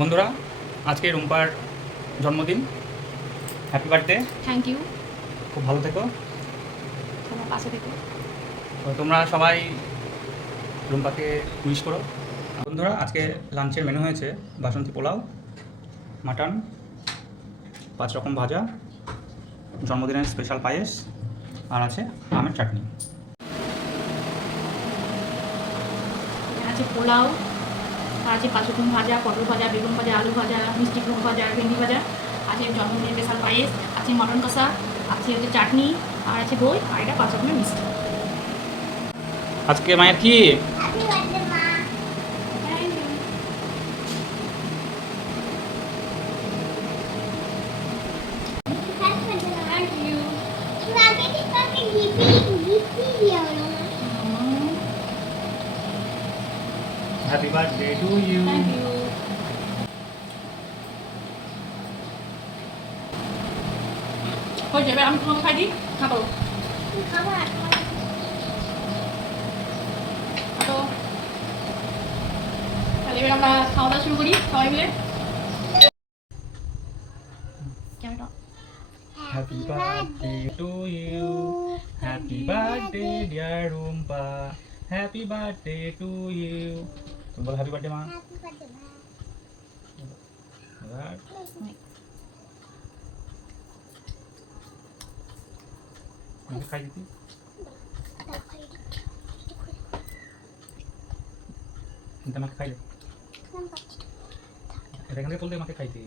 বন্ধুরা, আজকে রুম্পার জন্মদিন। Happy birthday. Thank you. খুব ভালো থেকো, তোমার পাশে থেকো। তো তোমরা সবাই রুম্পাকে উইশ করো। বন্ধুরা, আজকে লাঞ্চের মেনু হয়েছে বাসন্তী পোলাও, মাটন, 5 রকম ভাজা, জন্মদিনের স্পেশাল পায়েস, আর আছে আমের চাটনি। আছে পোলাও, আর আছে 5 রকম ভাজা, পটল ভাজা, বেগুন ভাজা, আলু ভাজা, মিষ্টি কুমড়ো ভাজা, ভেন্ডি ভাজা, আছে জন্মদিনের স্পেশাল পায়েস, আছে মটন কষা, আছে হচ্ছে চাটনি, আর আছে দই, আর এটা 5 রকমের মিষ্টি। আজকে মায়ের কি? Happy birthday to you. Thank you. হয়ে যাবে, আমি তোমাকে খাই দিই, খাবো। তো তাহলে এবার আমরা খাওয়া দাওয়া শুরু করি সবাই মিলে। Camera. Happy birthday to you, happy birthday dear Rumpa, happy birthday to you. তুমি বলো হ্যাপি বার্থডে মা। এবার আমাকে খাই দিতি, কিন্তু আমাকে খাইলে এটা এখান থেকে বলতে আমাকে খাইতে।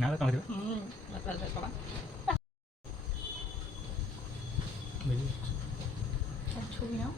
না তোমাকে দেবে ছবি নাও।